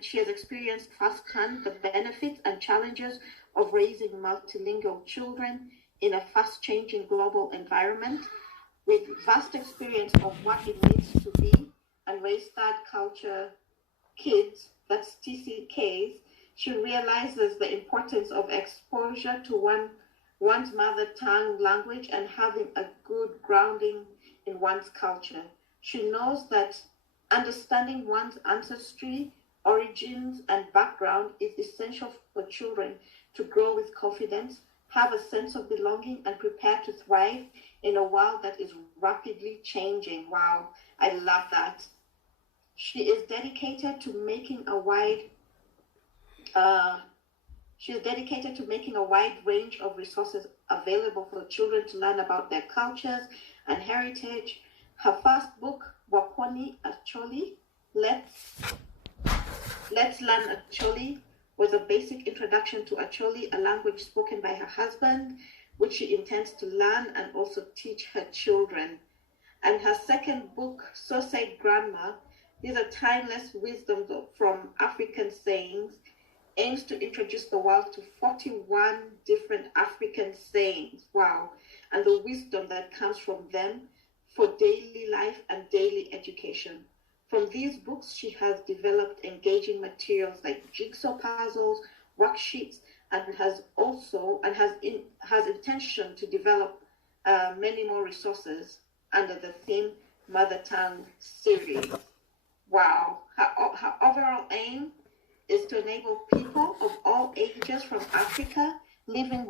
She has experienced firsthand the benefits and challenges of raising multilingual children in a fast-changing global environment. With vast experience of what it means to be and raise third culture kids, that's TCKs, she realizes the importance of exposure to one's mother tongue language and having a good grounding in one's culture. She knows that understanding one's ancestry, origins, and background is essential for children to grow with confidence, have a sense of belonging, and prepare to thrive in a world that is rapidly changing. Wow, I love that. She is dedicated to making a wide range of resources available for children to learn about their cultures and heritage. Her first book, Waponi Acholi, Let's Learn Acholi, was a basic introduction to Acholi, a language spoken by her husband, which she intends to learn and also teach her children. And her second book, So Said Grandma, these are timeless wisdoms from African sayings, aims to introduce the world to 41 different African sayings. Wow. And the wisdom that comes from them for daily life and daily education. From these books, she has developed engaging materials like jigsaw puzzles, worksheets, and has intention to develop many more resources under the theme Mother Tongue series. Wow. Her overall aim is to enable people of all ages from Africa living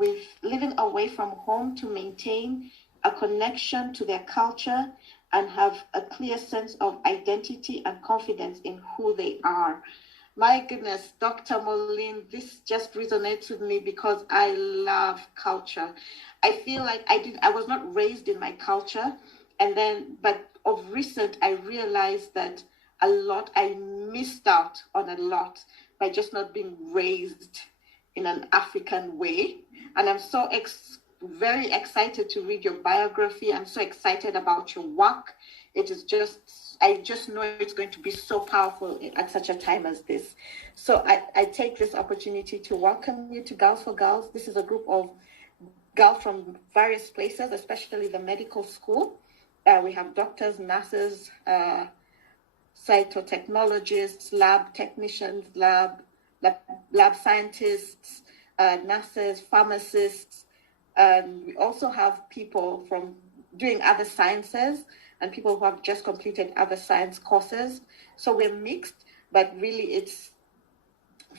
away from home to maintain a connection to their culture and have a clear sense of identity and confidence in who they are. My goodness, Dr. Moline, this just resonates with me because I love culture. I feel like I was not raised in my culture, but of recent, I realized that I missed out on a lot by just not being raised in an African way. And I'm so very excited to read your biography. I'm so excited about your work. I just know it's going to be so powerful at such a time as this. So I take this opportunity to welcome you to Girls for Girls. This is a group of girls from various places, especially the medical school. We have doctors, nurses, cytotechnologists, lab technicians, lab scientists, nurses, pharmacists. We also have people from doing other sciences and people who have just completed other science courses. So we're mixed, but really it's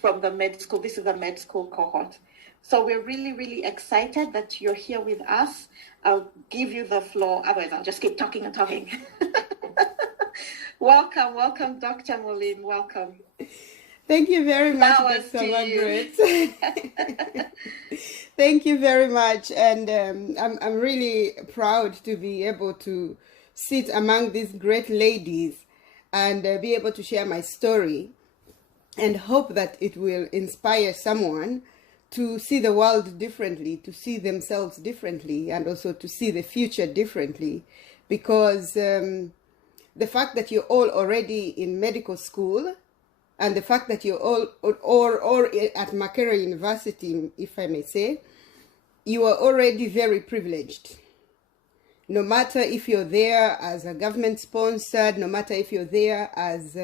from the med school. This is a med school cohort. So we're really, really excited that you're here with us. I'll give you the floor. Otherwise, I'll just keep talking and talking. Welcome, Dr. Moline. Welcome. Thank you very much, Dr. Margaret. Thank you very much. And I'm really proud to be able to sit among these great ladies and be able to share my story and hope that it will inspire someone to see the world differently, to see themselves differently, and also to see the future differently. Because the fact that you're all already in medical school and the fact that you're all or at Makerere University, if I may say, you are already very privileged. No matter if you're there as a government sponsored, no matter if you're there as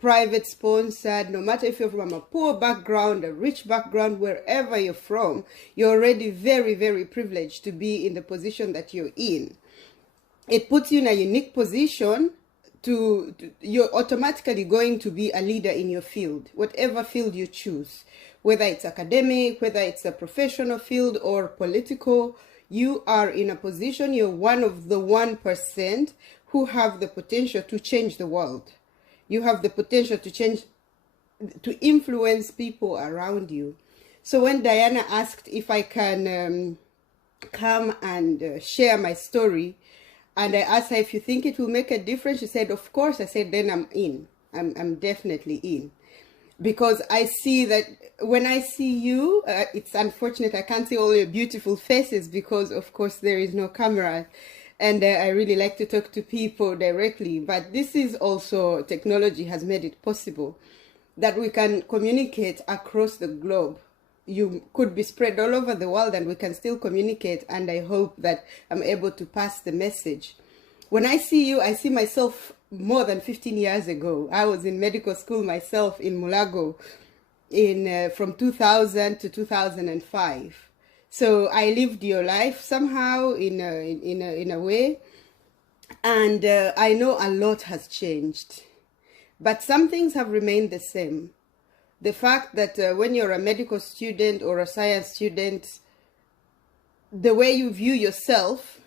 private sponsored, no matter if you're from a poor background, a rich background, wherever you're from, you're already very, very privileged to be in the position that you're in. It puts you in a unique position you're automatically going to be a leader in your field, whatever field you choose, whether it's academic, whether it's a professional field or political. You are in a position, you're one of the 1% who have the potential to change the world. You have the potential to influence people around you. So when Diana asked if I can come and share my story, and I asked her if you think it will make a difference, she said, of course. I said, then I'm in. I'm definitely in. Because I see that when I see you, it's unfortunate I can't see all your beautiful faces because, of course, there is no camera. And I really like to talk to people directly. But this is also, technology has made it possible. that we can communicate across the globe. You could be spread all over the world and we can still communicate, and I hope that I'm able to pass the message. When I see you, I see myself more than 15 years ago. I was in medical school myself in Mulago from 2000 to 2005. So I lived your life somehow in a way, and I know a lot has changed, but some things have remained the same. The fact that when you're a medical student or a science student, the way you view yourself,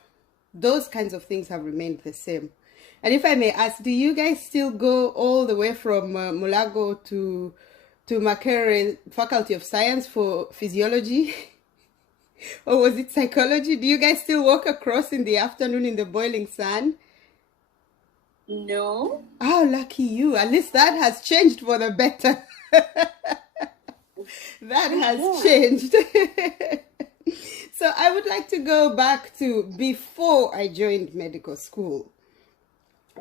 those kinds of things have remained the same. And if I may ask, do you guys still go all the way from Mulago to Makerere Faculty of Science for physiology? Or was it psychology? Do you guys still walk across in the afternoon in the boiling sun? No. Oh, lucky you. At least that has changed for the better. That has changed. So I would like to go back to before I joined medical school,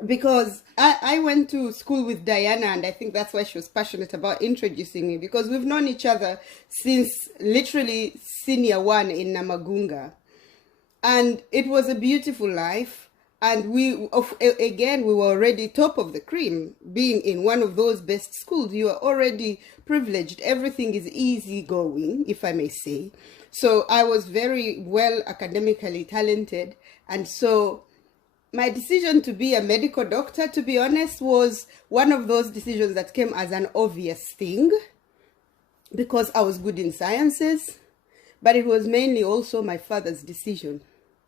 because I went to school with Diana, and I think that's why she was passionate about introducing me, because we've known each other since literally senior one in Namagunga, and it was a beautiful life. And we were already top of the cream. Being in one of those best schools, you are already privileged. Everything is easy going, if I may say. So I was very well academically talented. And so my decision to be a medical doctor, to be honest, was one of those decisions that came as an obvious thing, because I was good in sciences, but it was mainly also my father's decision.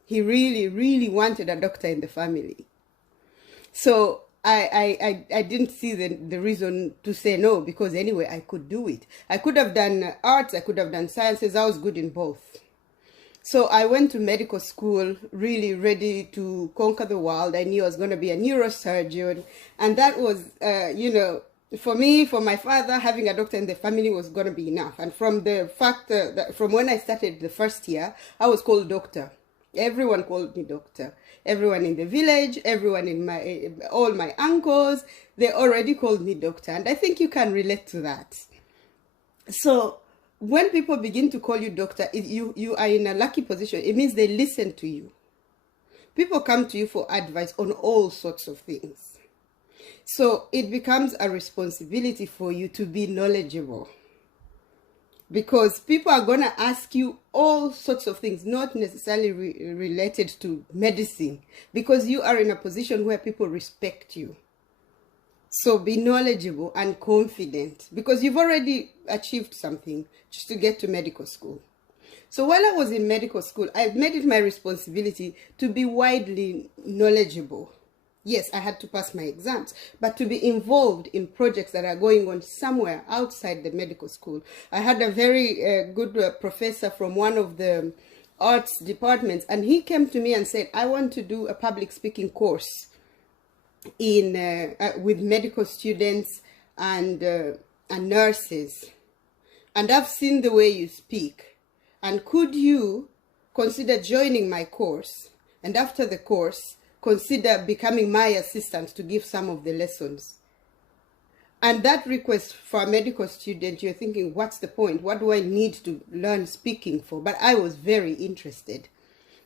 He really, really wanted a doctor in the family. So I didn't see the reason to say no, because anyway, I could do it. I could have done arts, I could have done sciences, I was good in both. So I went to medical school really ready to conquer the world. I knew I was going to be a neurosurgeon. And that was, for me, for my father, having a doctor in the family was going to be enough. And from the fact that from when I started the first year, I was called doctor. Everyone called me doctor. Everyone in the village, everyone in all my uncles, they already called me doctor. And I think you can relate to that. So when people begin to call you doctor, you are in a lucky position. It means they listen to you. People come to you for advice on all sorts of things. So it becomes a responsibility for you to be knowledgeable, because people are going to ask you all sorts of things, not necessarily related to medicine, because you are in a position where people respect you. So be knowledgeable and confident, because you've already achieved something just to get to medical school. So while I was in medical school, I made it my responsibility to be widely knowledgeable. Yes, I had to pass my exams, but to be involved in projects that are going on somewhere outside the medical school. I had a very good professor from one of the arts departments, and he came to me and said, I want to do a public speaking course with medical students and nurses. And I've seen the way you speak. And could you consider joining my course? And after the course, consider becoming my assistant to give some of the lessons. And that request for a medical student, you're thinking, what's the point? What do I need to learn speaking for? But I was very interested.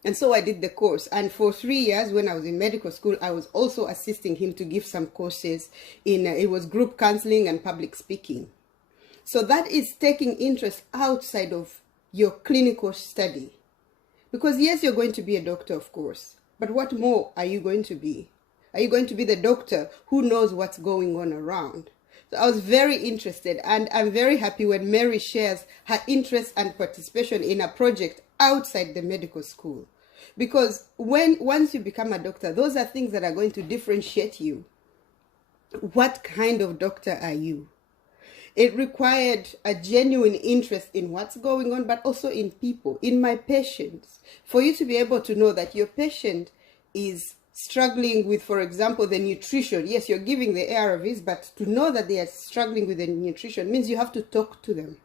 And so I did the course. And for 3 years, when I was in medical school, I was also assisting him to give some courses it was group counseling and public speaking. So that is taking interest outside of your clinical study. Because yes, you're going to be a doctor, of course. But what more are you going to be? Are you going to be the doctor who knows what's going on around? So I was very interested, and I'm very happy when Mary shares her interest and participation in a project outside the medical school. Because once you become a doctor, those are things that are going to differentiate you. What kind of doctor are you? It required a genuine interest in what's going on, but also in people, in my patients. For you to be able to know that your patient is struggling with, for example, the nutrition. Yes, you're giving the ARVs, but to know that they are struggling with the nutrition means you have to talk to them.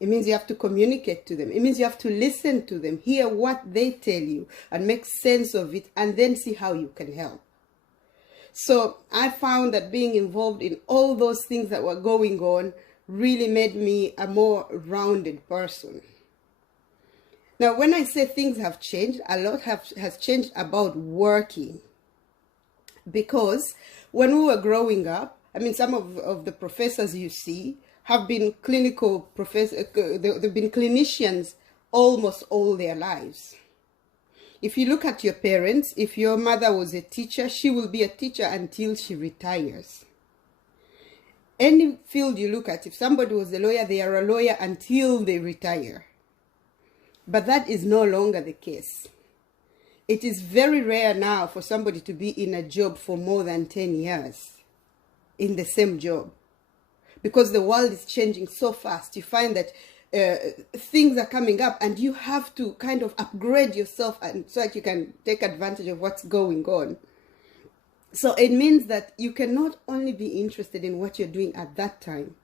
It means you have to communicate to them. It means you have to listen to them, hear what they tell you, and make sense of it, and then see how you can help. So I found that being involved in all those things that were going on really made me a more rounded person. Now, when I say things have changed, a lot has changed about working. Because when we were growing up, I mean, some of the professors you see have been clinical professors, they've been clinicians almost all their lives. If you look at your parents, if your mother was a teacher, she will be a teacher until she retires. Any field you look at, if somebody was a lawyer, they are a lawyer until they retire. But that is no longer the case. It is very rare now for somebody to be in a job for more than 10 years in the same job, because the world is changing so fast. You find that things are coming up and you have to kind of upgrade yourself and so that you can take advantage of what's going on. So it means that you can not only be interested in what you're doing at that time.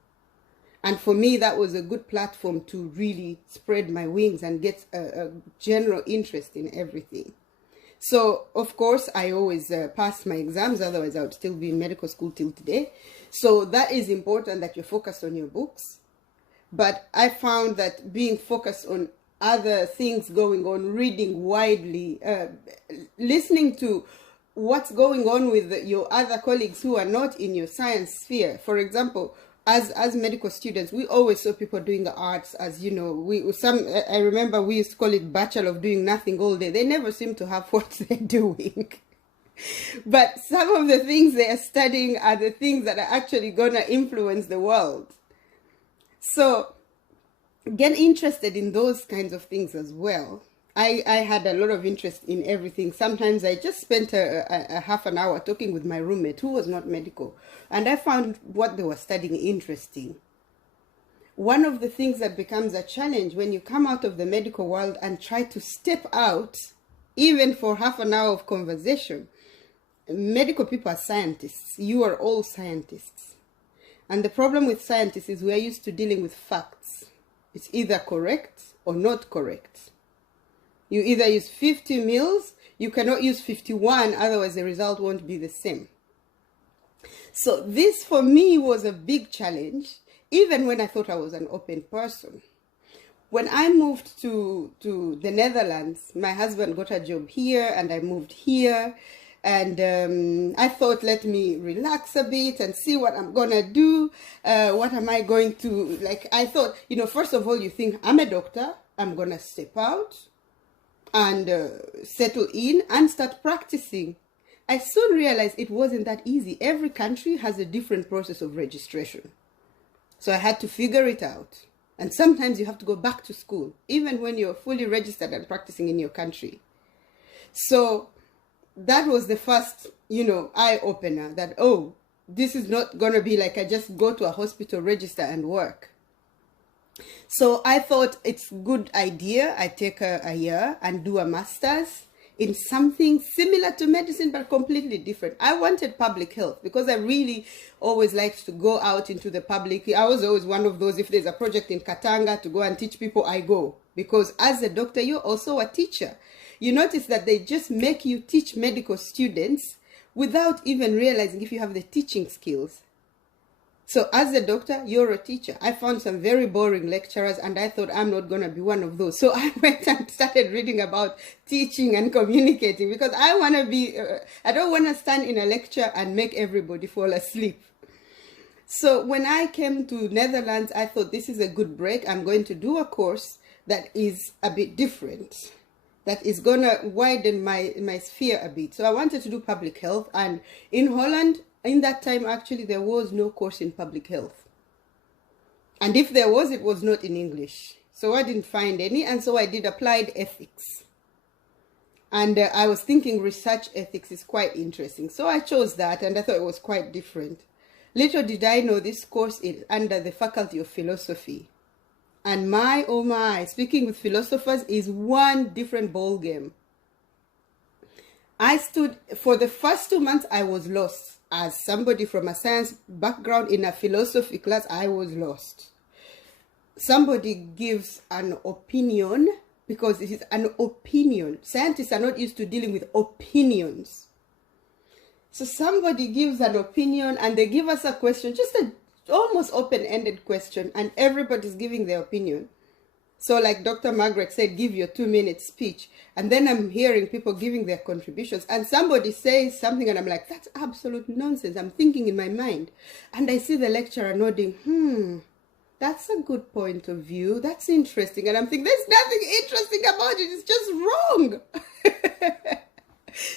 And for me, that was a good platform to really spread my wings and get a general interest in everything. So, of course, I always pass my exams, otherwise I would still be in medical school till today. So that is important, that you're focused on your books. But I found that being focused on other things going on, reading widely, listening to what's going on with your other colleagues who are not in your science sphere. For example, as medical students, we always saw people doing the arts, as you know, I remember we used to call it bachelor of doing nothing all day. They never seem to have what they're doing. But some of the things they are studying are the things that are actually gonna influence the world. So get interested in those kinds of things as well. I had a lot of interest in everything. Sometimes I just spent a half an hour talking with my roommate who was not medical, and I found what they were studying interesting. One of the things that becomes a challenge when you come out of the medical world and try to step out, even for half an hour of conversation, medical people are scientists. You are all scientists. And the problem with scientists is we are used to dealing with facts. It's either correct or not correct. You either use 50 mils, you cannot use 51, otherwise the result won't be the same. So this for me was a big challenge, even when I thought I was an open person. When I moved to the Netherlands, my husband got a job here and I moved here. And I thought, let me relax a bit and see what I'm going to do. What am I going to, like, I thought, you know, first of all, you think, I'm a doctor, I'm going to step out and settle in and start practicing. I soon realized it wasn't that easy. Every country has a different process of registration. So I had to figure it out. And sometimes you have to go back to school, even when you're fully registered and practicing in your country. So that was the first, you know, eye-opener that, oh, this is not going to be like I just go to a hospital, register and work. So I thought it's a good idea. I take a year and do a master's in something similar to medicine, but completely different. I wanted public health because I really always liked to go out into the public. I was always one of those, if there's a project in Katanga to go and teach people, I go. Because as a doctor, you're also a teacher. You notice that they just make you teach medical students without even realizing if you have the teaching skills. So as a doctor, you're a teacher. I found some very boring lecturers and I thought I'm not going to be one of those. So I went and started reading about teaching and communicating because I want to be, I don't want to stand in a lecture and make everybody fall asleep. So when I came to Netherlands, I thought this is a good break. I'm going to do a course that is a bit different, that is going to widen my sphere a bit. So I wanted to do public health, and in Holland, in that time, actually, there was no course in public health. And if there was, it was not in English. So I didn't find any, and so I did applied ethics. And I was thinking research ethics is quite interesting. So I chose that, and I thought it was quite different. Little did I know this course is under the Faculty of Philosophy. And my, oh my, speaking with philosophers is one different ball game. I stood, for the first 2 months, I was lost. As somebody from a science background in a philosophy class, I was lost. Somebody gives an opinion, because it is an opinion. Scientists are not used to dealing with opinions. So somebody gives an opinion and they give us a question, just a almost open-ended question, and everybody's giving their opinion. So like Dr. Margaret said, give your 2-minute speech. And then I'm hearing people giving their contributions. And somebody says something and I'm like, that's absolute nonsense. I'm thinking in my mind. And I see the lecturer nodding, that's a good point of view. That's interesting. And I'm thinking, there's nothing interesting about it. It's just wrong.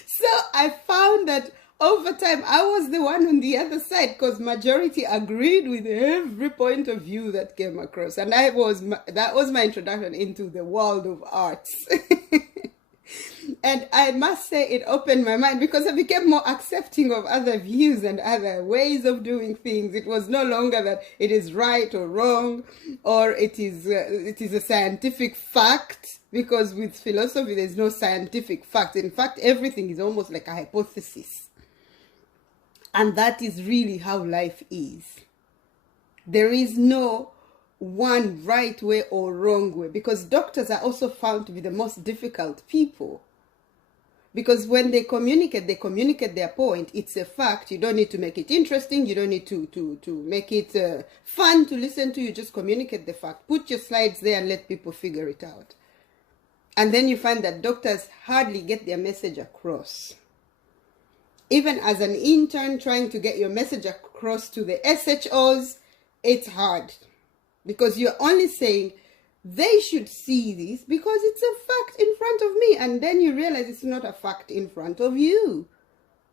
So I found that over time, I was the one on the other side because majority agreed with every point of view that came across. And that was my introduction into the world of arts. And I must say it opened my mind because I became more accepting of other views and other ways of doing things. It was no longer that it is right or wrong, or it is a scientific fact, because with philosophy, there's no scientific fact. In fact, everything is almost like a hypothesis. And that is really how life is. There is no one right way or wrong way, because doctors are also found to be the most difficult people. Because when they communicate their point. It's a fact. You don't need to make it interesting. You don't need to make it fun to listen to. You just communicate the fact. Put your slides there and let people figure it out. And then you find that doctors hardly get their message across. Even as an intern trying to get your message across to the SHOs, it's hard. Because you're only saying, they should see this because it's a fact in front of me. And then you realize it's not a fact in front of you.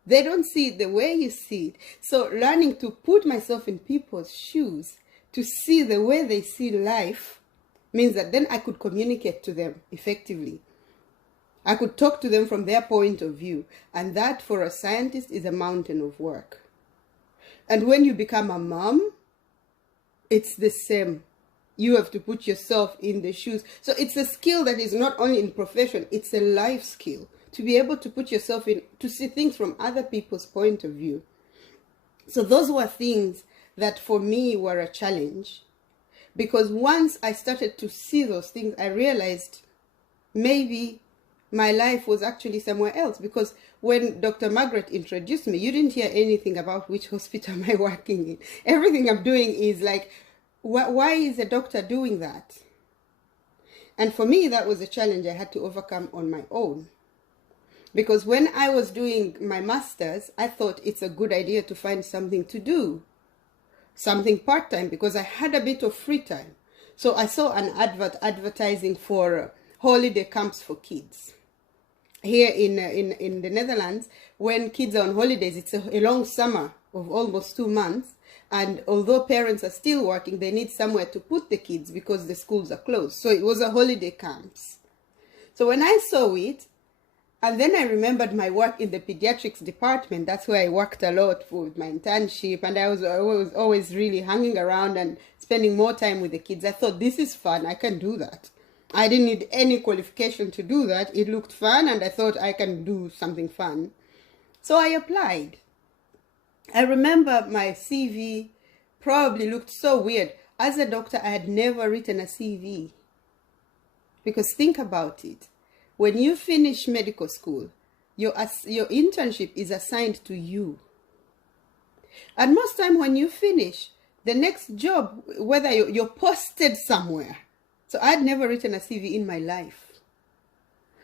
They don't see it the way you see it. So learning to put myself in people's shoes, to see the way they see life, means that then I could communicate to them effectively. I could talk to them from their point of view. And that, for a scientist, is a mountain of work. And when you become a mom, it's the same. You have to put yourself in the shoes. So it's a skill that is not only in profession, it's a life skill. To be able to put yourself in, to see things from other people's point of view. So those were things that for me were a challenge. Because once I started to see those things, I realized maybe my life was actually somewhere else. Because when Dr. Margaret introduced me, you didn't hear anything about which hospital am I working in. Everything I'm doing is like, why is a doctor doing that? And for me, that was a challenge I had to overcome on my own. Because when I was doing my master's, I thought it's a good idea to find something to do. Something part-time, because I had a bit of free time. So I saw an advertising for holiday camps for kids. Here in the Netherlands, when kids are on holidays, it's a long summer of almost 2 months. And although parents are still working, they need somewhere to put the kids because the schools are closed. So it was a holiday camps. So when I saw it, and then I remembered my work in the pediatrics department. That's where I worked a lot with my internship. And I was always really hanging around and spending more time with the kids. I thought, this is fun. I can do that. I didn't need any qualification to do that. It looked fun, and I thought I can do something fun. So I applied. I remember my CV probably looked so weird. As a doctor, I had never written a CV. Because think about it. When you finish medical school, your internship is assigned to you. And most time when you finish, the next job, whether you're posted somewhere. So I had never written a CV in my life.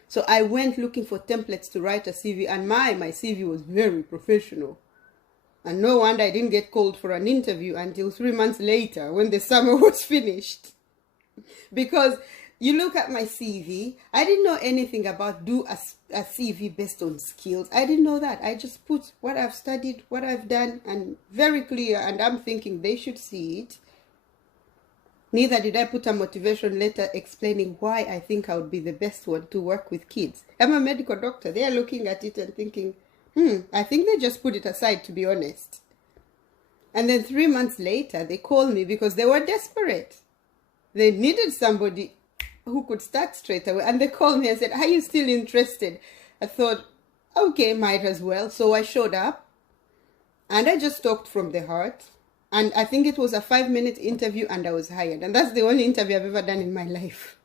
So I went looking for templates to write a CV, and my CV was very professional. And no wonder I didn't get called for an interview until 3 months later when the summer was finished. Because you look at my CV, I didn't know anything about do a CV based on skills. I didn't know that. I just put what I've studied, what I've done, and very clear. And I'm thinking they should see it. Neither did I put a motivation letter explaining why I think I would be the best one to work with kids. I'm a medical doctor. They are looking at it and thinking, I think they just put it aside, to be honest. And then 3 months later, they called me because they were desperate. They needed somebody who could start straight away. And they called me and said, are you still interested? I thought, okay, might as well. So I showed up and I just talked from the heart. And I think it was a 5-minute interview and I was hired. And that's the only interview I've ever done in my life.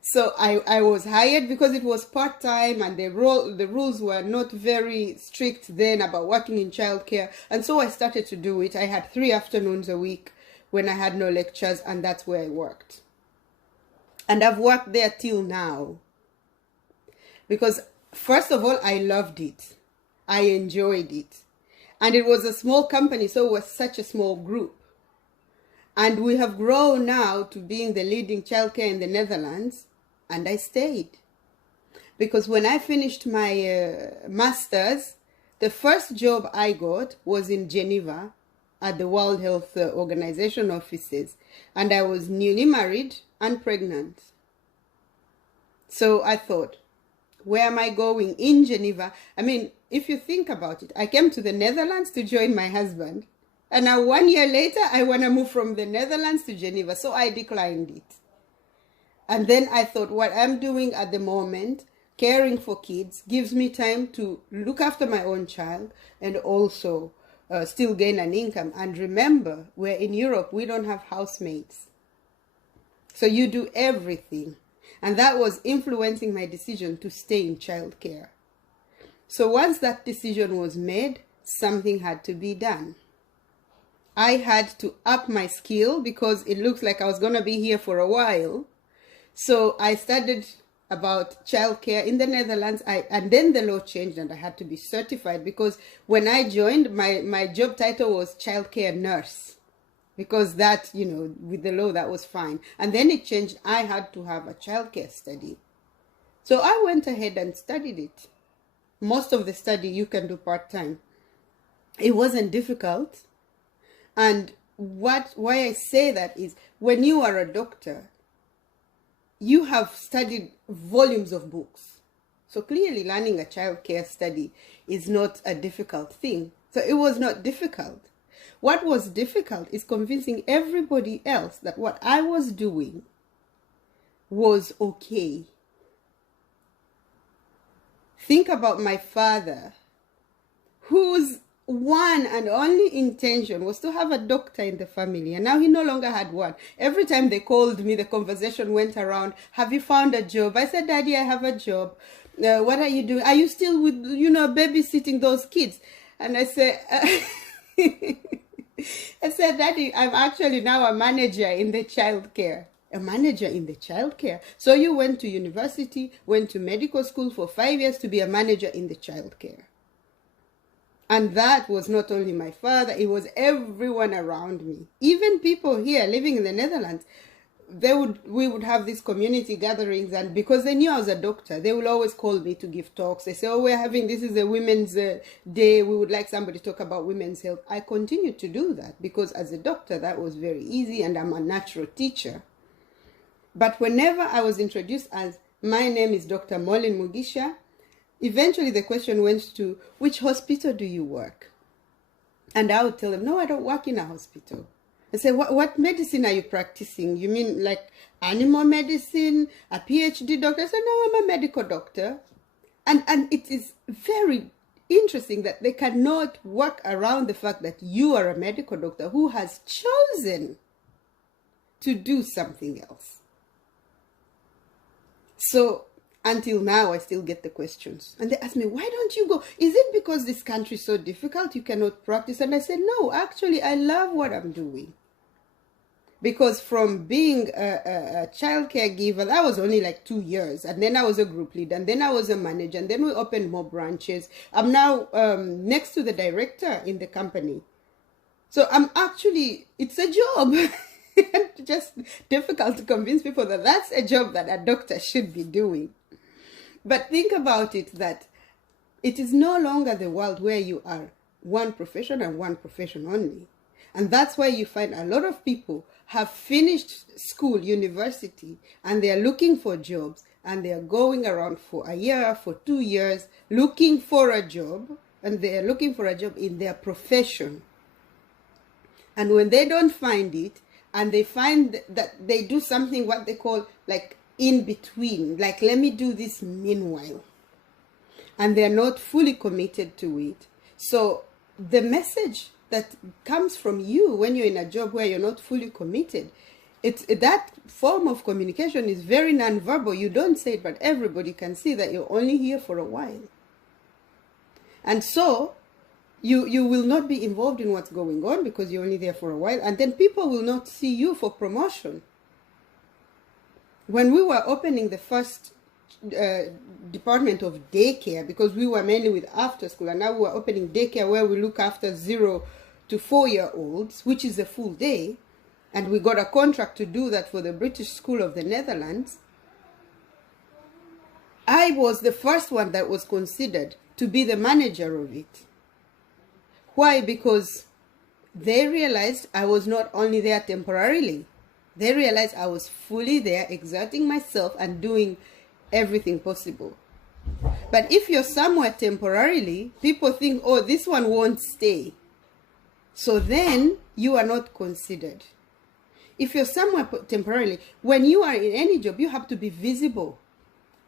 So I was hired because it was part-time, and the rules were not very strict then about working in childcare. And so I started to do it. I had 3 afternoons a week when I had no lectures, and that's where I worked. And I've worked there till now. Because first of all, I loved it. I enjoyed it. And it was a small company, so it was such a small group. And we have grown now to being the leading childcare in the Netherlands, and I stayed. Because when I finished my master's, the first job I got was in Geneva at the World Health Organization offices, and I was newly married and pregnant. So I thought, where am I going in Geneva? I mean, if you think about it, I came to the Netherlands to join my husband. And now 1 year later, I want to move from the Netherlands to Geneva. So I declined it. And then I thought, what I'm doing at the moment, caring for kids, gives me time to look after my own child and also still gain an income. And remember, we're in Europe, we don't have housemates. So you do everything. And that was influencing my decision to stay in childcare. So once that decision was made, something had to be done. I had to up my skill because it looks like I was going to be here for a while. So I studied about childcare in the Netherlands, and then the law changed and I had to be certified, because when I joined, my job title was childcare nurse. Because that, you know, with the law, that was fine. And then it changed. I had to have a childcare study. So I went ahead and studied it. Most of the study you can do part-time. It wasn't difficult. And why I say that is, when you are a doctor, you have studied volumes of books. So clearly learning a childcare study is not a difficult thing. So it was not difficult. What was difficult is convincing everybody else that what I was doing was okay. Think about my father, whose one and only intention was to have a doctor in the family, and now he no longer had one. Every time they called me, the conversation went around, have you found a job? I said, Daddy, I have a job. What are you doing? Are you still with, babysitting those kids? And I said, I said, Daddy, I'm actually now a manager in the childcare. A manager in the childcare. So you went to university, went to medical school for 5 years to be a manager in the childcare. And that was not only my father, it was everyone around me. Even people here living in the Netherlands, we would have these community gatherings, and because they knew I was a doctor, they would always call me to give talks. They say, oh, this is a women's day, we would like somebody to talk about women's health. I continued to do that because as a doctor, that was very easy, and I'm a natural teacher. But whenever I was introduced as, my name is Dr. Molin Mugisha, eventually the question went to, which hospital do you work? And I would tell them, no, I don't work in a hospital. I say, what medicine are you practicing? You mean like animal medicine, a PhD doctor? I said, no, I'm a medical doctor. And it is very interesting that they cannot work around the fact that you are a medical doctor who has chosen to do something else. So until now, I still get the questions. And they ask me, why don't you go? Is it because this country is so difficult you cannot practice? And I said, no, actually, I love what I'm doing. Because from being a child caregiver, that was only like 2 years. And then I was a group leader. And then I was a manager. And then we opened more branches. I'm now next to the director in the company. So I'm actually, it's a job. Just difficult to convince people that that's a job that a doctor should be doing. But think about it, that it is no longer the world where you are one profession and one profession only. And that's why you find a lot of people have finished school, university, and they are looking for jobs, and they are going around for a year, for 2 years, looking for a job, and they are looking for a job in their profession. And when they don't find it, and they find that they do something what they call like in between, like let me do this meanwhile, and they're not fully committed to it. So the message that comes from you when you're in a job where you're not fully committed That form of communication is very nonverbal. You don't say it, but everybody can see that you're only here for a while. And so you will not be involved in what's going on because you're only there for a while, and then people will not see you for promotion. When we were opening the first department of daycare, because we were mainly with after school, and now we are opening daycare where we look after 0 to 4-year-olds, which is a full day, and we got a contract to do that for the British School of the Netherlands. I was the first one that was considered to be the manager of it. Why? Because they realized I was not only there temporarily. They realized I was fully there, exerting myself and doing everything possible. But if you're somewhere temporarily, people think, oh, this one won't stay. So then you are not considered. If you're somewhere temporarily, when you are in any job, you have to be visible.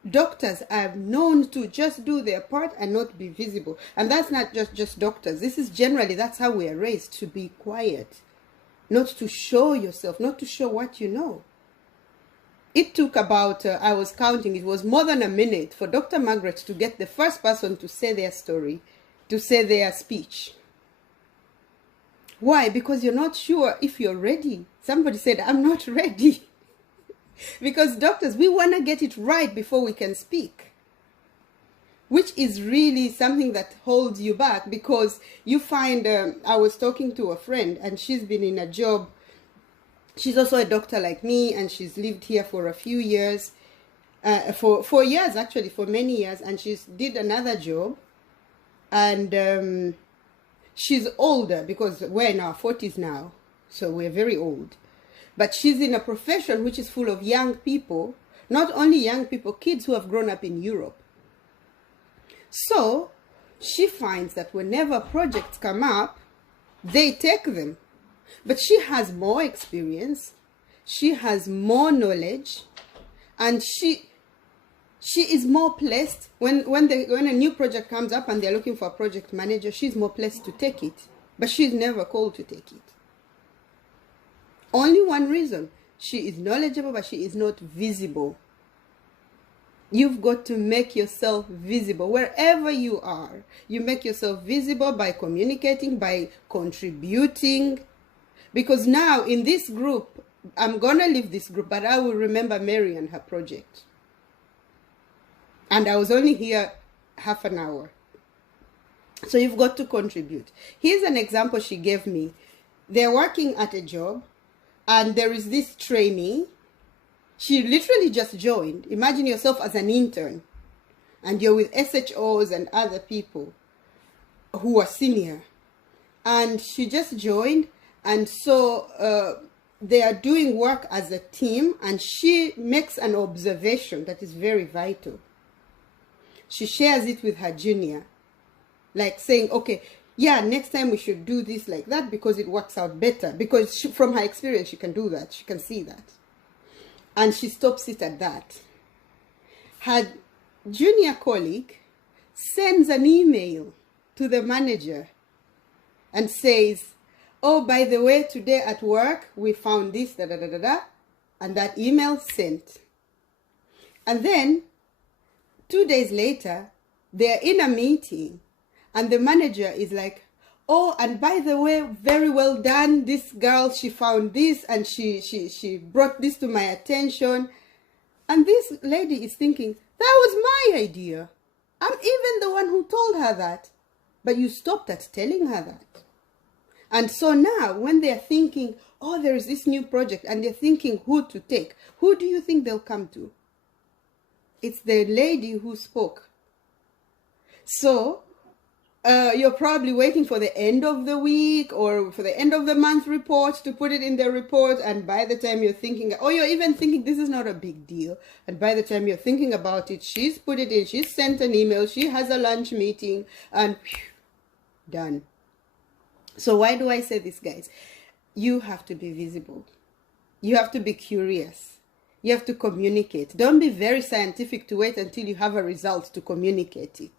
Doctors are known to just do their part and not be visible. And that's not just doctors. This is generally, that's how we are raised, to be quiet. Not to show yourself, not to show what you know. It took about, I was counting, it was more than a minute for Dr. Margaret to get the first person to say their story, to say their speech. Why? Because you're not sure if you're ready. Somebody said, I'm not ready. Because doctors, we want to get it right before we can speak. Which is really something that holds you back, because you find, I was talking to a friend and she's been in a job. She's also a doctor like me, and she's lived here for a few years, for years actually, for many years, and she's did another job, and she's older because we're in our 40s now, so we're very old. But she's in a profession which is full of young people, not only young people, kids who have grown up in Europe. So she finds that whenever projects come up, they take them. But she has more experience, she has more knowledge, and she is more placed. When a new project comes up and they're looking for a project manager, she's more placed to take it. But she's never called to take it. Only one reason: she is knowledgeable, but she is not visible. You've got to make yourself visible wherever you are. You make yourself visible by communicating, by contributing. Because now in this group, I'm going to leave this group, but I will remember Mary and her project. And I was only here half an hour. So you've got to contribute. Here's an example she gave me. They're working at a job, and there is this trainee. She literally just joined. Imagine yourself as an intern, and you're with SHOs and other people who are senior. And she just joined, and so they are doing work as a team, and she makes an observation that is very vital. She shares it with her junior, like saying, okay, yeah, next time we should do this like that because it works out better. Because from her experience, she can do that. She can see that. And she stops it at that. Her junior colleague sends an email to the manager and says, oh, by the way, today at work, we found this, da da da da da. And that email sent. And then 2 days later, they're in a meeting, and the manager is like, oh, and by the way, very well done. This girl, she found this, and she brought this to my attention. And this lady is thinking, that was my idea. I'm even the one who told her that. But you stopped at telling her that. And so now, when they're thinking, oh, there's this new project, and they're thinking who to take, who do you think they'll come to? It's the lady who spoke. So you're probably waiting for the end of the week or for the end of the month report to put it in the report. And by the time you're thinking, or you're even thinking this is not a big deal. And by the time you're thinking about it, she's put it in, she's sent an email, she has a lunch meeting, and whew, done. So why do I say this, guys? You have to be visible. You have to be curious. You have to communicate. Don't be very scientific to wait until you have a result to communicate it.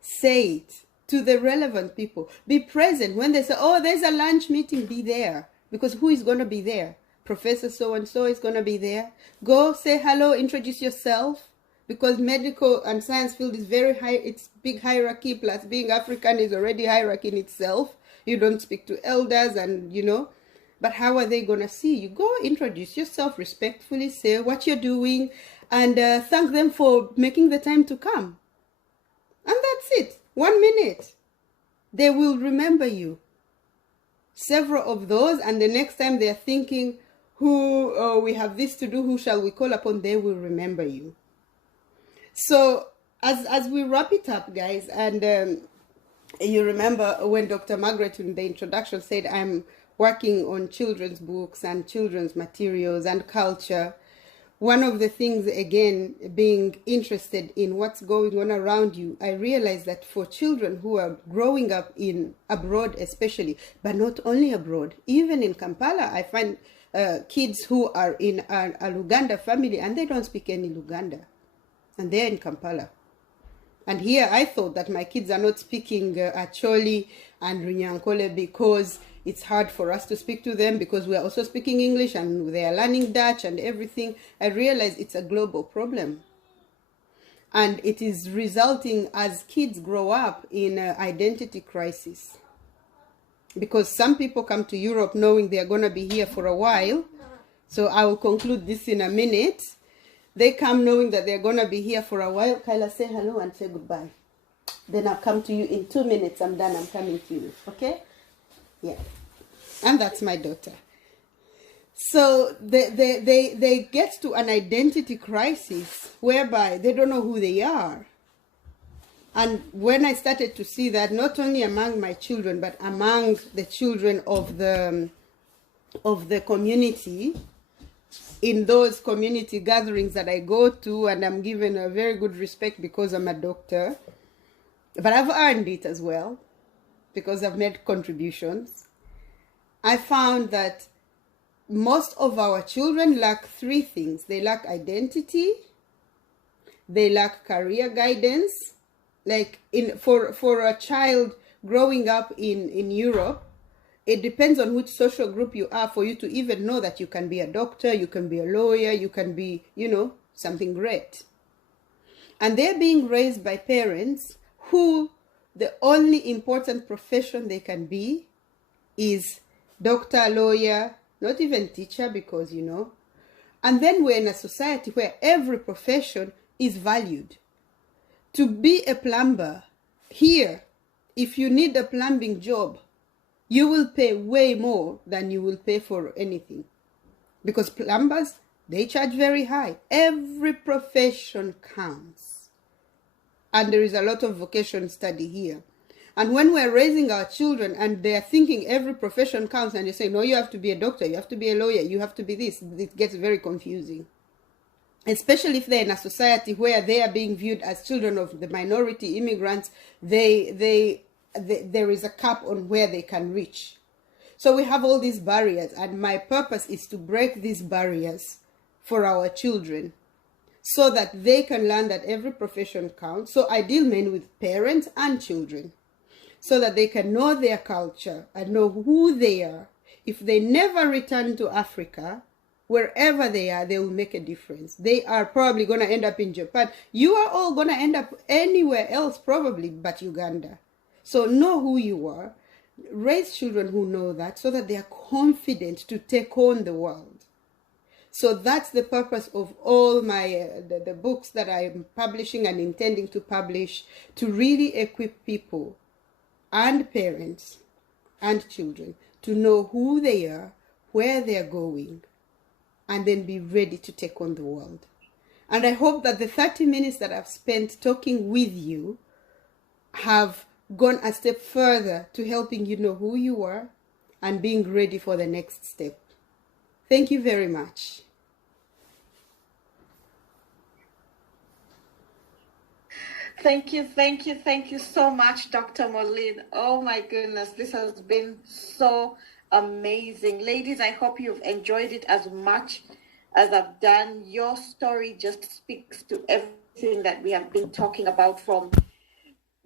Say it to the relevant people. Be present when they say, oh, there's a lunch meeting, be there. Because who is going to be there? Professor so-and-so is going to be there. Go say hello, introduce yourself, because medical and science field is very high. It's big hierarchy, plus being African is already hierarchy in itself. You don't speak to elders and, you know, but how are they going to see you? Go introduce yourself respectfully, say what you're doing, and thank them for making the time to come. And that's it. 1 minute. They will remember you. Several of those, and the next time they're thinking, we have this to do, who shall we call upon, they will remember you. So as we wrap it up, guys, and you remember when Dr. Margaret in the introduction said, I'm working on children's books and children's materials and culture. One of the things, again, being interested in what's going on around you, I realized that for children who are growing up in abroad especially, but not only abroad, even in Kampala, I find kids who are in a Luganda family and they don't speak any Luganda, and they're in Kampala. And here I thought that my kids are not speaking Acholi and Runyankole because it's hard for us to speak to them, because we are also speaking English and they are learning Dutch and everything. I realize it's a global problem. And it is resulting as kids grow up in an identity crisis. Because some people come to Europe knowing they are going to be here for a while. So I will conclude this in a minute. They come knowing that they're going to be here for a while. Kyla, say hello and say goodbye. Then I'll come to you in 2 minutes. I'm done. I'm coming to you. Okay? Yeah. And that's my daughter. So they get to an identity crisis whereby they don't know who they are. And when I started to see that, not only among my children, but among the children of the community, in those community gatherings that I go to, and I'm given a very good respect because I'm a doctor, but I've earned it as well because I've made contributions. I found that most of our children lack 3 things. They lack identity, they lack career guidance. Like for a child growing up in Europe, it depends on which social group you are for you to even know that you can be a doctor, you can be a lawyer, you can be, you know, something great. And they're being raised by parents who the only important profession they can be is doctor, lawyer, not even teacher, because, you know. And then we're in a society where every profession is valued. To be a plumber, here, if you need a plumbing job, you will pay way more than you will pay for anything. Because plumbers, they charge very high. Every profession counts. And there is a lot of vocation study here. And when we're raising our children and they're thinking every profession counts, and you say, no, you have to be a doctor, you have to be a lawyer, you have to be this, it gets very confusing. Especially if they're in a society where they are being viewed as children of the minority immigrants, there is a cap on where they can reach. So we have all these barriers, and my purpose is to break these barriers for our children so that they can learn that every profession counts. So I deal mainly with parents and children so that they can know their culture and know who they are. If they never return to Africa, wherever they are, they will make a difference. They are probably going to end up in Japan. You are all going to end up anywhere else probably but Uganda. So know who you are. Raise children who know that so that they are confident to take on the world. So that's the purpose of all my the books that I'm publishing and intending to publish, to really equip people and parents and children to know who they are, where they're going, and then be ready to take on the world. And I hope that the 30 minutes that I've spent talking with you have gone a step further to helping you know who you are and being ready for the next step. Thank you very much. Thank you so much, Dr. Moline. Oh my goodness, this has been so amazing. Ladies, I hope you've enjoyed it as much as I've done. Your story just speaks to everything that we have been talking about, from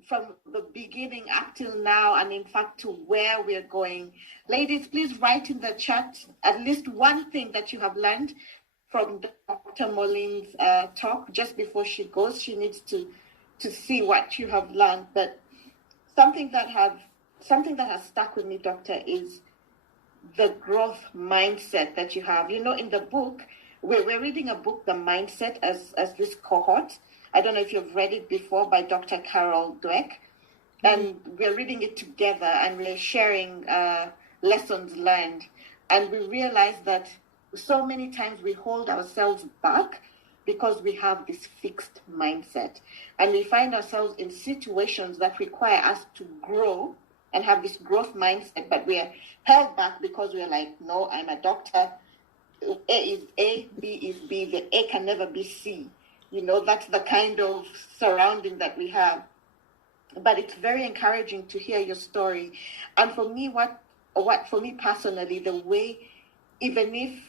from the beginning up till now, and in fact to where we're going. Ladies, please write in the chat at least one thing that you have learned from Dr. Molin's talk. Just before she goes, she needs to see what you have learned. But something that has stuck with me, Doctor, is the growth mindset that you have. You know, in the book, we're reading a book, The Mindset, as this cohort. I don't know if you've read it before, by Dr. Carol Dweck. And we're reading it together, and we're sharing lessons learned. And we realize that so many times we hold ourselves back because we have this fixed mindset. And we find ourselves in situations that require us to grow and have this growth mindset, but we are held back because we're like, no, I'm a doctor. A is A, B is B. The A can never be C. You know, that's the kind of surrounding that we have. But it's very encouraging to hear your story. And for me, what for me personally, the way, even if,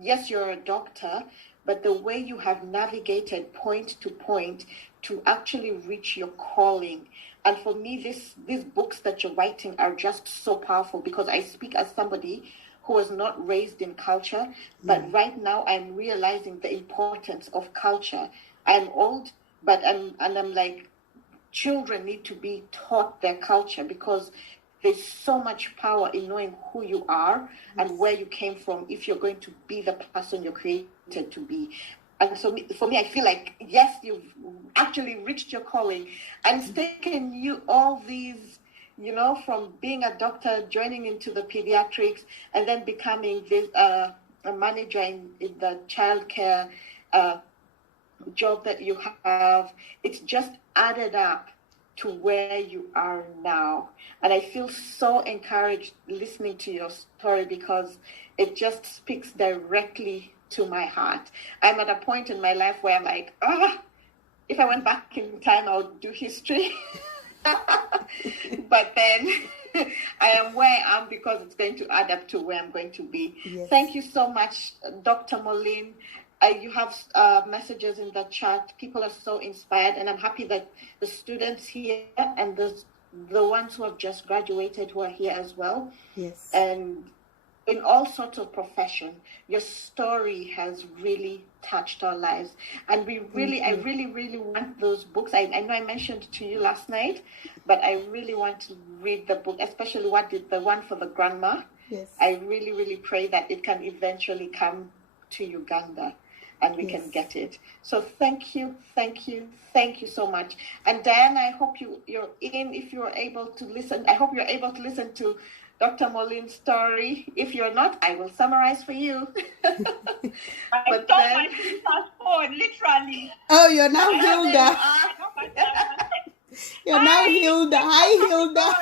yes, you're a doctor, but the way you have navigated point to point to actually reach your calling. And for me, these books that you're writing are just so powerful, because I speak as somebody who was not raised in culture, but right now I'm realizing the importance of culture. I'm old, but I'm like, children need to be taught their culture, because there's so much power in knowing who you are and where you came from if you're going to be the person you're created to be. And so for me, I feel like, yes, you've actually reached your calling, and it's taken you all these, you know, from being a doctor, joining into the pediatrics, and then becoming this a manager in the childcare job that you have. It's just added up to where you are now. And I feel so encouraged listening to your story, because it just speaks directly to my heart. I'm at a point in my life where I'm like, if I went back in time, I would do history. But then I am where I am because it's going to add up to where I'm going to be. Yes. Thank you so much, Dr. Molin. You have messages in the chat. People are so inspired, and I'm happy that the students here and the ones who have just graduated who are here as well. Yes. And in all sorts of profession, your story has really touched our lives. And I really want those books. I know I mentioned to you last night, but I really want to read the book, especially the one for the grandma. Yes. I really pray that it can eventually come to Uganda and we can get it. So thank you so much. And Diana, I hope you're in, if you're able to listen. I hope you're able to listen to Dr. Molin's story. If you're not, I will summarize for you. I told my sister's phone, literally. Oh, you're now Hilda. You're now Hilda. Hi, Hilda.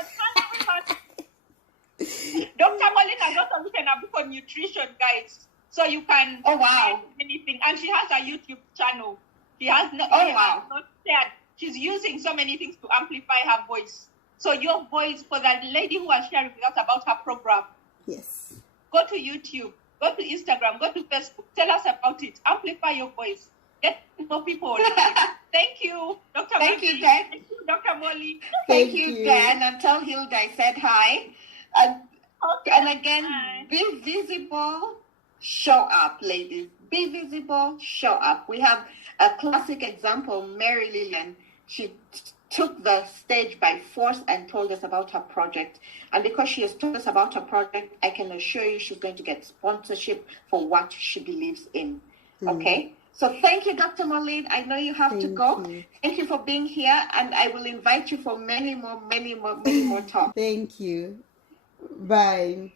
Dr. Molin has also written a book on nutrition, guys. So you can find anything. And she has a YouTube channel. She has not shared. She's using so many things to amplify her voice. So your voice, for that lady who was sharing with us about her program, yes, go to YouTube, go to Instagram, go to Facebook, tell us about it, amplify your voice, get more people. Thank you, Dr. Molly. Thank you, Dan. Thank you, Dr. Molly. Thank you, Dan. And tell Hilda I said hi. And again, be visible, show up, ladies. Be visible, show up. We have a classic example, Mary Lillian. She took the stage by force and told us about her project. And because she has told us about her project, I can assure you she's going to get sponsorship for what she believes in. Okay? So thank you, Dr. Molin. I know you have to go. Thank you for being here. And I will invite you for many more talks. Thank you. Bye.